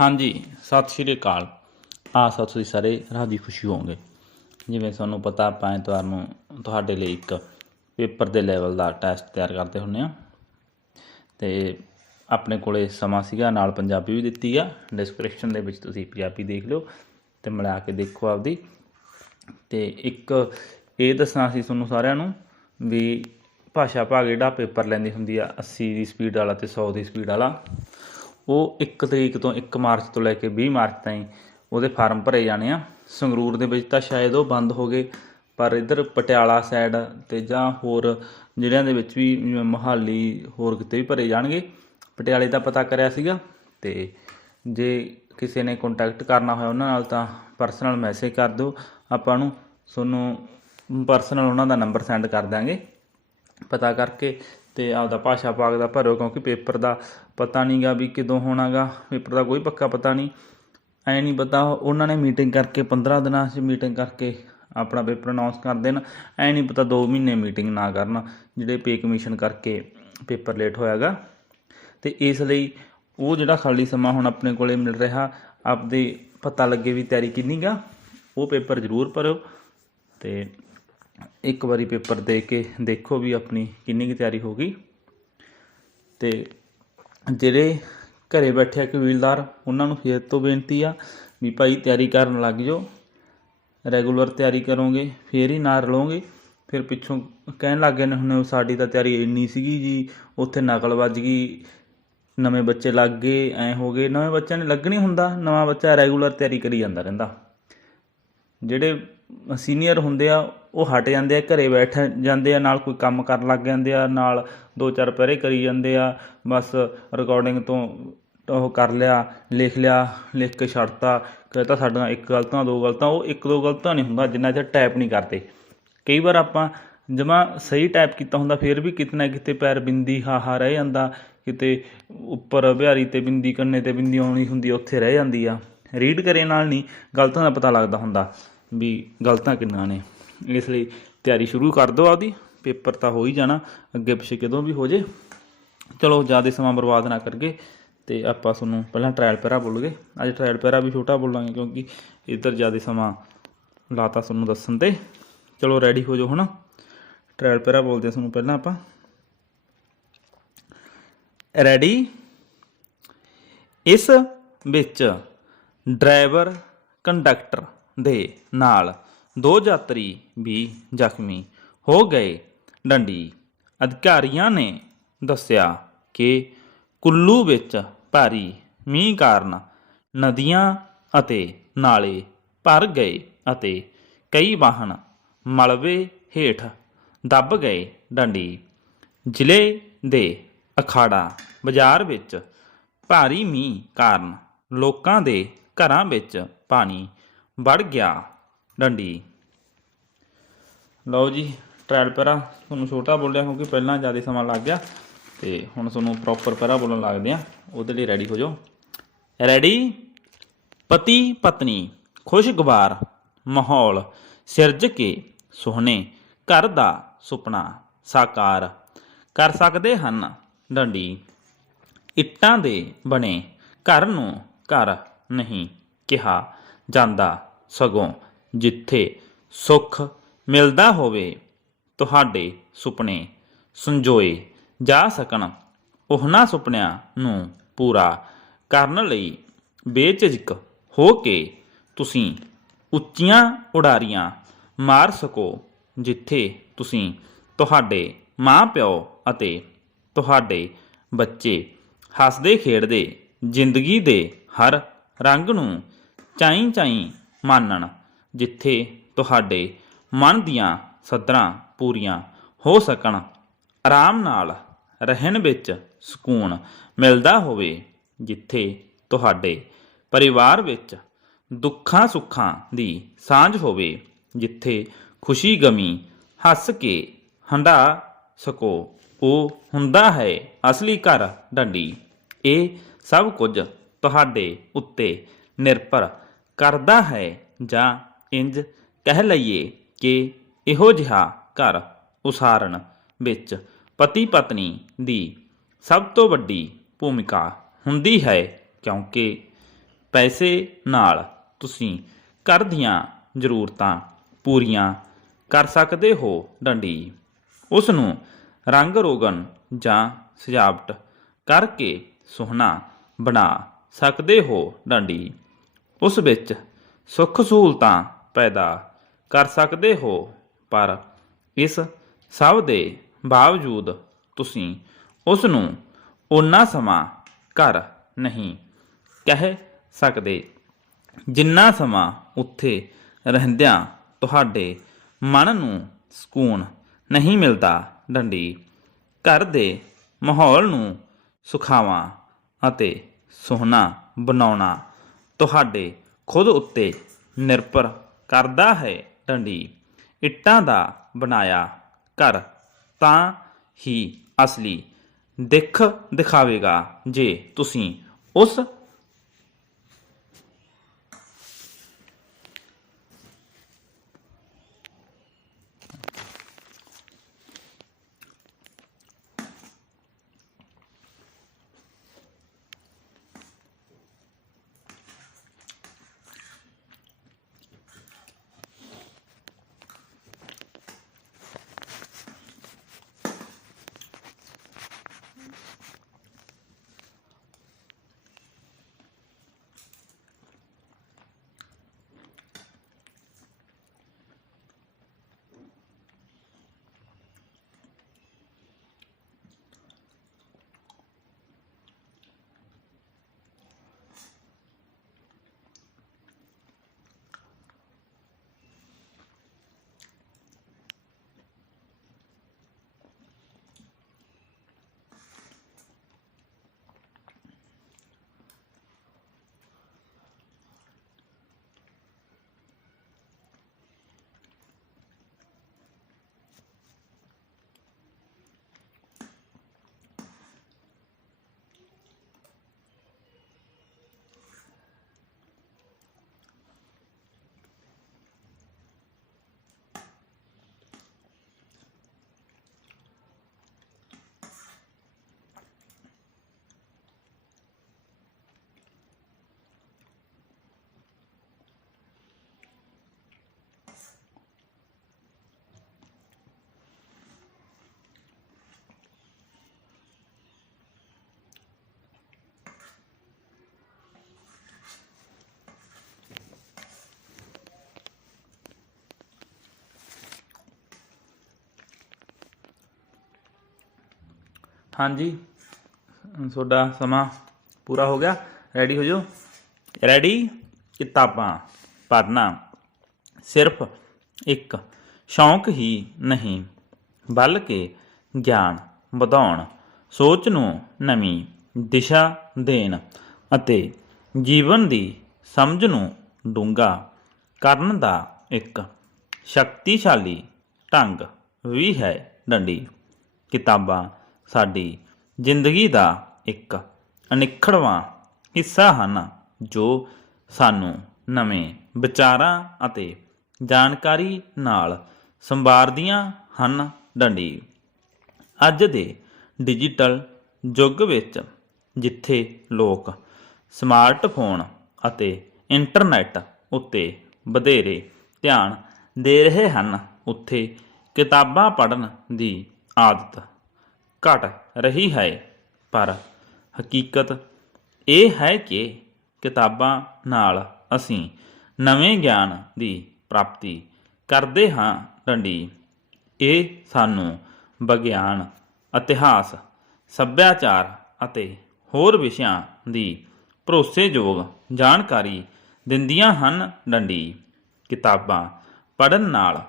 ਹਾਂਜੀ, ਸਤਿ ਸ਼੍ਰੀ ਅਕਾਲ। ਆਸ ਹੈ ਤੁਸੀਂ ਸਾਰੇ ਰਾਜੀ ਖੁਸ਼ੀ ਹੋਵੋਗੇ। ਜਿਵੇਂ ਤੁਹਾਨੂੰ ਪਤਾ, ਆਪਾਂ ਐਤਵਾਰ ਨੂੰ ਤੁਹਾਡੇ ਲਈ ਇੱਕ ਪੇਪਰ ਦੇ ਲੈਵਲ ਦਾ ਟੈਸਟ ਤਿਆਰ ਕਰਦੇ ਹੁੰਦੇ ਆ। ਤੇ ਆਪਣੇ ਕੋਲੇ ਸਮਾਂ ਸੀਗਾ, ਨਾਲ ਪੰਜਾਬੀ ਵੀ ਦਿੱਤੀ ਆ। ਡਿਸਕ੍ਰਿਪਸ਼ਨ ਦੇ ਵਿੱਚ ਤੁਸੀਂ ਪੰਜਾਬੀ ਦੇਖ ਲਿਓ ਤੇ ਮਿਲਾ ਕੇ ਦੇਖੋ ਆਪਦੀ। ਤੇ ਇੱਕ ਇਹ ਦੱਸਣਾ ਸੀ ਤੁਹਾਨੂੰ ਸਾਰਿਆਂ ਨੂੰ ਵੀ ਭਾਸ਼ਾ ਭਾਗ ਜਿਹੜਾ ਪੇਪਰ ਲੈਂਦੀ ਹੁੰਦੀ ਆ 80 ਦੀ ਸਪੀਡ ਵਾਲਾ ਤੇ 100 ਦੀ ਸਪੀਡ ਵਾਲਾ। ਉਹ 1 ਤਰੀਕ ਤੋਂ 1 ਮਾਰਚ ਤੋਂ ਲੈ ਕੇ 20 ਮਾਰਚ ਤਾਈਂ ਉਹਦੇ ਫਾਰਮ ਭਰੇ ਜਾਣੇ ਆ। ਸੰਗਰੂਰ ਦੇ ਵਿੱਚ ਤਾਂ ਸ਼ਾਇਦ ਉਹ ਬੰਦ ਹੋ ਗਏ, ਪਰ ਇੱਧਰ ਪਟਿਆਲਾ ਸਾਈਡ ਤੇ ਜਾਂ ਹੋਰ ਜ਼ਿਲ੍ਹਿਆਂ ਦੇ ਵਿੱਚ ਵੀ ਜਿਵੇਂ ਮੋਹਾਲੀ ਹੋਰ ਕਿਤੇ ਵੀ ਭਰੇ ਜਾਣਗੇ। ਪਟਿਆਲੇ ਦਾ ਪਤਾ ਕਰਿਆ ਸੀਗਾ ਤੇ ਜੇ ਕਿਸੇ ਨੇ ਕੰਟੈਕਟ ਕਰਨਾ ਹੋਇਆ ਉਹਨਾਂ ਨਾਲ ਤਾਂ ਪਰਸਨਲ ਮੈਸੇਜ ਕਰ ਦਿਓ। ਆਪਾਂ ਨੂੰ ਤੁਹਾਨੂੰ ਪਰਸਨਲ ਉਹਨਾਂ ਦਾ ਨੰਬਰ ਸੈਂਡ ਕਰ ਦਾਂਗੇ ਪਤਾ ਕਰਕੇ ਤੇ ਆਪਦਾ ਭਾਸ਼ਾ ਭਾਗ ਦਾ ਭਰੋ, ਕਿਉਂਕਿ ਪੇਪਰ ਦਾ ਪਤਾ ਨਹੀਂਗਾ ਵੀ ਕਦੋਂ ਹੋਣਾਗਾ, ਪੇਪਰ ਦਾ ਕੋਈ ਪੱਕਾ ਪਤਾ ਨਹੀਂ। ਐ ਨਹੀਂ ਪਤਾ, ਉਹਨਾਂ ਨੇ ਮੀਟਿੰਗ ਕਰਕੇ 15 ਦਿਨਾਂ 'ਚ ਮੀਟਿੰਗ ਕਰਕੇ ਆਪਣਾ ਪੇਪਰ ਅਨਾਉਂਸ ਕਰ ਦੇਣ। ਐ ਨਹੀਂ ਪਤਾ 2 ਮਹੀਨੇ ਮੀਟਿੰਗ ਨਾ ਕਰਨ, ਜਿਹੜੇ ਪੇ ਕਮਿਸ਼ਨ ਕਰਕੇ ਪੇਪਰ ਲੇਟ ਹੋਇਆਗਾ। ਤੇ ਇਸ ਲਈ ਉਹ ਜਿਹੜਾ ਖਾਲੀ ਸਮਾਂ ਹੁਣ ਆਪਣੇ ਕੋਲੇ ਮਿਲ ਰਿਹਾ, ਆਪਦੇ ਪਤਾ ਲੱਗੇ ਵੀ ਤਿਆਰੀ ਕਿੰਨੀ ਗਾ, ਉਹ ਪੇਪਰ ਜ਼ਰੂਰ ਭਰਿਓ ਤੇ ਇੱਕ ਵਾਰੀ ਪੇਪਰ ਦੇ ਕੇ ਦੇਖੋ ਵੀ ਆਪਣੀ ਕਿੰਨੀ ਕੁ ਤਿਆਰੀ ਹੋ ਗਈ। ਤੇ ਜਿਹੜੇ ਘਰੇ ਬੈਠੇ ਕਬੀਲਦਾਰ, ਉਹਨਾਂ ਨੂੰ ਫੇਰ ਤੋਂ ਬੇਨਤੀ ਆ ਵੀ ਭਾਈ ਤਿਆਰੀ ਕਰਨ ਲੱਗ ਜਾਓ। ਰੈਗੂਲਰ ਤਿਆਰੀ ਕਰੋਗੇ, ਫੇਰ ਹੀ ਨਾ ਰਲੋਗੇ। ਫਿਰ ਪਿੱਛੋਂ ਕਹਿਣ ਲੱਗ ਗਏ ਨੇ, ਹੁਣ ਸਾਡੀ ਤਾਂ ਤਿਆਰੀ ਇੰਨੀ ਸੀਗੀ ਜੀ, ਉੱਥੇ ਨਕਲ ਵੱਜ ਗਈ, ਨਵੇਂ ਬੱਚੇ ਲੱਗ ਗਏ, ਐ ਹੋ ਗਏ। ਨਵੇਂ ਬੱਚਿਆਂ ਨੇ ਲੱਗਣੀ ਹੁੰਦਾ, ਨਵਾਂ ਬੱਚਾ ਰੈਗੂਲਰ ਤਿਆਰੀ ਕਰੀ ਜਾਂਦਾ ਰਹਿੰਦਾ। ਜਿਹੜੇ ਸੀਨੀਅਰ ਹੁੰਦੇ ਆ ਉਹ ਹਟ ਜਾਂਦੇ ਆ, ਘਰੇ ਬੈਠ ਜਾਂਦੇ ਆ, ਨਾਲ ਕੋਈ ਕੰਮ ਕਰਨ ਲੱਗ ਜਾਂਦੇ ਆ, ਨਾਲ ਦੋ ਚਾਰ ਪਹਿਰੇ ਕਰੀ ਜਾਂਦੇ ਆ, ਬਸ ਰਿਕਾਰਡਿੰਗ ਤੋਂ ਉਹ ਕਰ ਲਿਆ, ਲਿਖ ਲਿਆ, ਲਿਖ ਕੇ ਛੱਡਤਾ, ਕਹਿੰਦਾ ਸਾਡੀਆਂ ਇੱਕ ਗਲਤਾਂ, ਦੋ ਗਲਤਾਂ, ਉਹ ਇੱਕ ਦੋ ਗਲਤਾਂ ਨਹੀਂ ਹੁੰਦਾ, ਜਿੰਨਾ ਚਿਰ ਟਾਈਪ ਨਹੀਂ ਕਰਦੇ। ਕਈ ਵਾਰ ਆਪਾਂ ਜਮਾ ਸਹੀ ਟਾਈਪ ਕੀਤਾ ਹੁੰਦਾ, ਫਿਰ ਵੀ ਕਿਤੇ ਨਾ ਕਿਤੇ ਪੈਰ ਬਿੰਦੀ, ਹਾਹਾ ਰਹਿ ਜਾਂਦਾ, ਕਿਤੇ ਉੱਪਰ ਬਿਹਾਰੀ ਤੇ ਬਿੰਦੀ, ਕੰਨੇ ਤੇ ਬਿੰਦੀ ਆਉਣੀ ਹੁੰਦੀ, ਉੱਥੇ ਰਹਿ ਜਾਂਦੀ ਆ। ਰੀਡ ਕਰੇ ਨਾਲ ਨਹੀਂ, ਗਲਤਾਂ ਦਾ ਪਤਾ ਲੱਗਦਾ ਹੁੰਦਾ, ਵੀ ਗਲਤਾਂ ਕਿੰਨਾ ਨੇ। ਇਸ ਲਈ ਤਿਆਰੀ ਸ਼ੁਰੂ ਕਰ ਦਿਓ ਆਪਦੀ, ਪੇਪਰ ਤਾਂ ਹੋ ਹੀ ਜਾਣਾ, ਅੱਗੇ ਪਿੱਛੇ ਕਦੋਂ ਵੀ ਹੋ ਜੇ। ਚਲੋ, ਜ਼ਿਆਦਾ ਸਮਾਂ ਬਰਬਾਦ ਨਾ ਕਰਕੇ ਤੇ ਆਪਾਂ ਤੁਹਾਨੂੰ ਪਹਿਲਾਂ ਟ੍ਰਾਇਲ ਪੈਰਾ ਬੋਲੋਗੇ। ਅੱਜ ਟ੍ਰਾਇਲ ਪੈਰਾ ਵੀ ਛੋਟਾ ਬੋਲਾਂਗੇ ਕਿਉਂਕਿ ਇੱਧਰ ਜ਼ਿਆਦਾ ਸਮਾਂ ਲਾਤਾ ਤੁਹਾਨੂੰ ਦੱਸਣ ਤੇ। ਚਲੋ ਰੈਡੀ ਹੋ ਜਾਓ ਹੁਣ। ਟ੍ਰਾਇਲ ਪੈਰਾ ਬੋਲਦੇ ਹਾਂ ਤੁਹਾਨੂੰ ਪਹਿਲਾਂ ਆਪਾਂ। ਰੈਡੀ ਇਸ ਵਿੱਚ ਡਰਾਈਵਰ ਕੰਡਕਟਰ ਦੇ ਨਾਲ ਦੋ ਯਾਤਰੀ ਵੀ ਜ਼ਖਮੀ ਹੋ ਗਏ। ਡੰਡੀ ਅਧਿਕਾਰੀਆਂ ਨੇ ਦੱਸਿਆ ਕਿ ਕੁੱਲੂ ਵਿੱਚ ਭਾਰੀ ਮੀਂਹ ਕਾਰਨ ਨਦੀਆਂ ਅਤੇ ਨਾਲੇ ਭਰ ਗਏ ਅਤੇ ਕਈ ਵਾਹਨ ਮਲਬੇ ਹੇਠ ਦੱਬ ਗਏ। ਡੰਡੀ ਜ਼ਿਲ੍ਹੇ ਦੇ ਅਖਾੜਾ ਬਾਜ਼ਾਰ ਵਿੱਚ ਭਾਰੀ ਮੀਂਹ ਕਾਰਨ ਲੋਕਾਂ ਦੇ ਘਰਾਂ ਵਿੱਚ ਪਾਣੀ ਵੜ ਗਿਆ। ਡੰਡੀ। ਲਓ ਜੀ ਟ੍ਰਾਇਲ ਪੈਰਾ। ਤੁਹਾਨੂੰ ਛੋਟਾ ਬੋਲਿਆ ਕਿਉਂਕਿ ਪਹਿਲਾਂ ਜ਼ਿਆਦਾ ਸਮਾਂ ਲੱਗ ਗਿਆ ਤੇ ਹੁਣ ਤੁਹਾਨੂੰ ਪ੍ਰੋਪਰ ਪੈਰਾ ਬੋਲਣ ਲੱਗਦੇ ਆ। ਉਹਦੇ ਲਈ ਰੈਡੀ ਹੋ ਜਾਓ। ਰੈਡੀ ਪਤੀ, ਪਤਨੀ, ਖੁਸ਼ਗਵਾਰ, ਮਾਹੌਲ, ਸਿਰਜ ਕੇ ਸੁਹਣੇ, ਘਰ ਦਾ ਸੁਪਨਾ, ਸਾਕਾਰ। ਕਰ ਸਕਦੇ ਹਨ ਡੰਡੀ। ਇੱਟਾਂ ਦੇ ਬਣੇ, ਘਰ ਨੂੰ ਘਰ ਨਹੀਂ ਕਿਹਾ ਜਾਂਦਾ ਸਗੋਂ ਜਿੱਥੇ ਸੁੱਖ ਮਿਲਦਾ ਹੋਵੇ, ਤੁਹਾਡੇ ਸੁਪਨੇ ਸੰਜੋਏ ਜਾ ਸਕਣ। ਉਹਨਾਂ ਸੁਪਨਿਆਂ ਨੂੰ ਪੂਰਾ ਕਰਨ ਲਈ ਬੇਝਿਜਕ ਹੋ ਕੇ ਤੁਸੀਂ ਉੱਚੀਆਂ ਉਡਾਰੀਆਂ ਮਾਰ ਸਕੋ, ਜਿੱਥੇ ਤੁਸੀਂ ਤੁਹਾਡੇ ਮਾਂ-ਪਿਓ ਅਤੇ ਤੁਹਾਡੇ ਬੱਚੇ ਹੱਸਦੇ ਖੇਡਦੇ ਜ਼ਿੰਦਗੀ ਦੇ ਹਰ ਰੰਗ ਨੂੰ ਚਾਈ ਚਾਈ ਮਾਨਣ। ਜਿੱਥੇ ਤੁਹਾਡੇ ਮਨ ਦੀਆਂ ਸੱਧਰਾਂ ਪੂਰੀਆਂ ਹੋ ਸਕਣ। ਆਰਾਮ ਨਾਲ ਰਹਿਣ ਵਿੱਚ ਸਕੂਨ ਮਿਲਦਾ ਹੋਵੇ, ਜਿੱਥੇ ਤੁਹਾਡੇ ਪਰਿਵਾਰ ਵਿੱਚ ਦੁੱਖਾਂ ਸੁੱਖਾਂ ਦੀ ਸਾਂਝ ਹੋਵੇ, ਜਿੱਥੇ ਖੁਸ਼ੀ ਗਮੀ ਹੱਸ ਕੇ ਹੰਡਾ ਸਕੋ। ਉਹ ਹੁੰਦਾ ਹੈ ਅਸਲੀ ਘਰ ਡੰਡੀ। ਇਹ ਸਭ ਕੁਝ ਤੁਹਾਡੇ ਉੱਤੇ ਨਿਰਭਰ ਕਰਦਾ ਹੈ ਜਾਂ ਇੰਜ ਕਹਿ ਲਈਏ ਕਿ ਇਹੋ ਜਿਹਾ ਘਰ ਉਸਾਰਨ ਵਿੱਚ ਪਤੀ ਪਤਨੀ ਦੀ ਸਭ ਤੋਂ ਵੱਡੀ ਭੂਮਿਕਾ ਹੁੰਦੀ ਹੈ ਕਿਉਂਕਿ ਪੈਸੇ ਨਾਲ ਤੁਸੀਂ ਘਰ ਦੀਆਂ ਜ਼ਰੂਰਤਾਂ ਪੂਰੀਆਂ ਕਰ ਸਕਦੇ ਹੋ, ਡੰਡੀ। ਉਸ ਨੂੰ ਰੰਗ ਰੋਗਨ ਜਾਂ ਸਜਾਵਟ ਕਰਕੇ ਸੁਹਣਾ ਬਣਾ ਸਕਦੇ ਹੋ, ਡੰਡੀ। ਉਸ ਵਿੱਚ ਸੁੱਖ ਸਹੂਲਤਾਂ ਪੈਦਾ ਕਰ ਸਕਦੇ ਹੋ। ਪਰ ਇਸ ਸਭ ਦੇ ਬਾਵਜੂਦ ਤੁਸੀਂ ਉਸ ਨੂੰ ਓਨਾ ਸਮਾਂ ਘਰ ਨਹੀਂ ਕਹਿ ਸਕਦੇ, ਜਿੰਨਾ ਸਮਾਂ ਉੱਥੇ ਰਹਿੰਦਿਆਂ ਤੁਹਾਡੇ ਮਨ ਨੂੰ ਸਕੂਨ ਨਹੀਂ ਮਿਲਦਾ ਡੰਡੀ। ਘਰ ਦੇ ਮਾਹੌਲ ਨੂੰ ਸੁਖਾਵਾਂ ਅਤੇ ਸੋਹਣਾ ਬਣਾਉਣਾ ਤੁਹਾਡੇ ਖੁਦ ਉੱਤੇ ਨਿਰਭਰ ਕਰਦਾ ਹੈ ਡੰਡੀ। ਇੱਟਾਂ ਦਾ ਬਣਾਇਆ ਘਰ ਤਾਂ ਹੀ ਅਸਲੀ ਦਿੱਖ ਦਿਖਾਵੇਗਾ ਜੇ ਤੁਸੀਂ ਉਸ ਹਾਂਜੀ। ਤੁਹਾਡਾ ਸਮਾਂ ਪੂਰਾ ਹੋ ਗਿਆ। ਰੈਡੀ ਹੋ ਜਾਓ? ਰੈਡੀ ਕਿਤਾਬਾਂ, ਪੜ੍ਹਨਾ ਸਿਰਫ ਇੱਕ, ਸ਼ੌਂਕ ਹੀ ਨਹੀਂ, ਬਲਕਿ ਗਿਆਨ ਵਧਾਉਣ, ਸੋਚ ਨੂੰ ਨਵੀਂ ਦਿਸ਼ਾ ਦੇਣ ਅਤੇ ਜੀਵਨ ਦੀ ਸਮਝ ਨੂੰ ਡੂੰਘਾ ਕਰਨ ਦਾ ਇੱਕ ਸ਼ਕਤੀਸ਼ਾਲੀ ਢੰਗ ਵੀ ਹੈ। ਡੰਡੀ, ਕਿਤਾਬਾਂ ਸਾਡੀ ਜ਼ਿੰਦਗੀ ਦਾ ਇੱਕ ਅਨਿੱਖੜਵਾਂ ਹਿੱਸਾ ਹਨ, ਜੋ ਸਾਨੂੰ ਨਵੇਂ ਵਿਚਾਰਾਂ ਅਤੇ ਜਾਣਕਾਰੀ ਨਾਲ ਸੰਵਾਰਦੀਆਂ ਹਨ ਡੰਡੀ। ਅੱਜ ਦੇ ਡਿਜੀਟਲ ਯੁੱਗ ਵਿੱਚ ਜਿੱਥੇ ਲੋਕ ਸਮਾਰਟਫੋਨ ਅਤੇ ਇੰਟਰਨੈਟ ਉੱਤੇ ਵਧੇਰੇ ਧਿਆਨ ਦੇ ਰਹੇ ਹਨ, ਉੱਥੇ ਕਿਤਾਬਾਂ ਪੜ੍ਹਨ ਦੀ ਆਦਤ ਘਟ ਰਹੀ ਹੈ, ਪਰ ਹਕੀਕਤ ਇਹ ਹੈ ਕਿ ਕਿਤਾਬਾਂ ਨਾਲ ਅਸੀਂ ਨਵੇਂ ਗਿਆਨ ਦੀ ਪ੍ਰਾਪਤੀ ਕਰਦੇ ਹਾਂ, ਡੰਡੀ। ਇਹ ਸਾਨੂੰ ਵਿਗਿਆਨ, ਇਤਿਹਾਸ, ਸੱਭਿਆਚਾਰ ਅਤੇ ਹੋਰ ਵਿਸ਼ਿਆਂ ਦੀ ਭਰੋਸੇਯੋਗ ਜਾਣਕਾਰੀ ਦਿੰਦੀਆਂ ਹਨ, ਡੰਡੀ। ਕਿਤਾਬਾਂ ਪੜ੍ਹਨ ਨਾਲ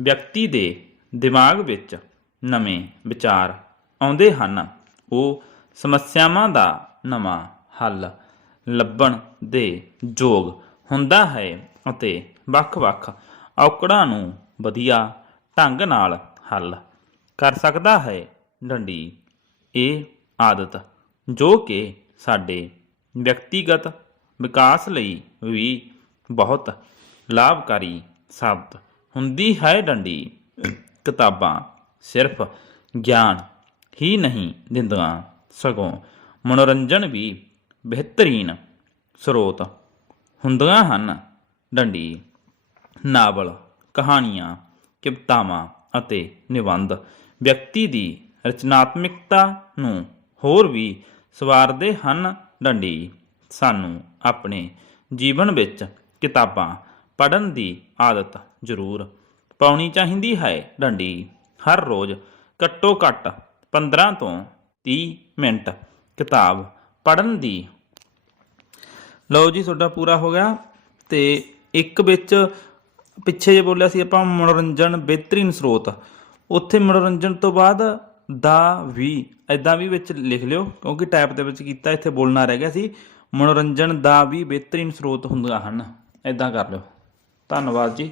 ਵਿਅਕਤੀ ਦੇ ਦਿਮਾਗ ਵਿੱਚ ਨਵੇਂ ਵਿਚਾਰ ਆਉਂਦੇ ਹਨ। ਉਹ ਸਮੱਸਿਆਵਾਂ ਦਾ ਨਵਾਂ ਹੱਲ ਲੱਭਣ ਦੇ ਯੋਗ ਹੁੰਦਾ ਹੈ ਅਤੇ ਵੱਖ-ਵੱਖ ਔਕੜਾਂ ਨੂੰ ਵਧੀਆ ਢੰਗ ਨਾਲ ਹੱਲ ਕਰ ਸਕਦਾ ਹੈ। ਡੰਡੀ, ਇਹ ਆਦਤ ਜੋ ਕਿ ਸਾਡੇ ਵਿਅਕਤੀਗਤ ਵਿਕਾਸ ਲਈ ਵੀ ਬਹੁਤ ਲਾਭਕਾਰੀ ਸਾਬਤ ਹੁੰਦੀ ਹੈ। ਡੰਡੀ, ਕਿਤਾਬਾਂ ਸਿਰਫ ਗਿਆਨ ਹੀ ਨਹੀਂ ਦਿੰਦੀਆਂ ਸਗੋਂ ਮਨੋਰੰਜਨ ਵੀ ਬਿਹਤਰੀਨ ਸਰੋਤ ਹੁੰਦੀਆਂ ਹਨ। ਡੰਡੀ, ਨਾਵਲ, ਕਹਾਣੀਆਂ ਕਵਿਤਾਵਾਂ ਅਤੇ ਨਿਬੰਧ ਵਿਅਕਤੀ ਦੀ ਰਚਨਾਤਮਕਤਾ ਨੂੰ ਹੋਰ ਵੀ ਸਵਾਰਦੇ ਹਨ। ਡੰਡੀ, ਸਾਨੂੰ ਆਪਣੇ ਜੀਵਨ ਵਿੱਚ ਕਿਤਾਬਾਂ ਪੜ੍ਹਨ ਦੀ ਆਦਤ ਜ਼ਰੂਰ ਪਾਉਣੀ ਚਾਹੀਦੀ ਹੈ। ਡੰਡੀ, ਹਰ ਰੋਜ਼ ਘੱਟੋ ਘੱਟ 15 ਤੋਂ 30 ਮਿੰਟ ਕਿਤਾਬ ਪੜ੍ਹਨ ਦੀ। ਲਓ ਜੀ, ਤੁਹਾਡਾ ਪੂਰਾ ਹੋ ਗਿਆ ਤੇ ਇੱਕ ਵਿੱਚ ਪਿੱਛੇ ਜੇ ਬੋਲਿਆ ਸੀ ਆਪਾਂ ਮਨੋਰੰਜਨ ਬਿਹਤਰੀਨ ਸਰੋਤ, ਉੱਥੇ ਮਨੋਰੰਜਨ ਤੋਂ ਬਾਅਦ ਦਾ ਵੀ ਐਦਾਂ ਵੀ ਵਿੱਚ ਲਿਖ ਲਿਓ, ਕਿਉਂਕਿ ਟਾਈਪ ਦੇ ਵਿੱਚ ਕੀਤਾ, ਇੱਥੇ ਬੋਲਣਾ ਰਹਿ ਗਿਆ ਸੀ, ਮਨੋਰੰਜਨ ਦਾ ਵੀ ਬਿਹਤਰੀਨ ਸਰੋਤ ਹੁੰਦੀਆਂ ਹਨ ਐਦਾਂ ਕਰ ਲਿਓ। ਧੰਨਵਾਦ ਜੀ।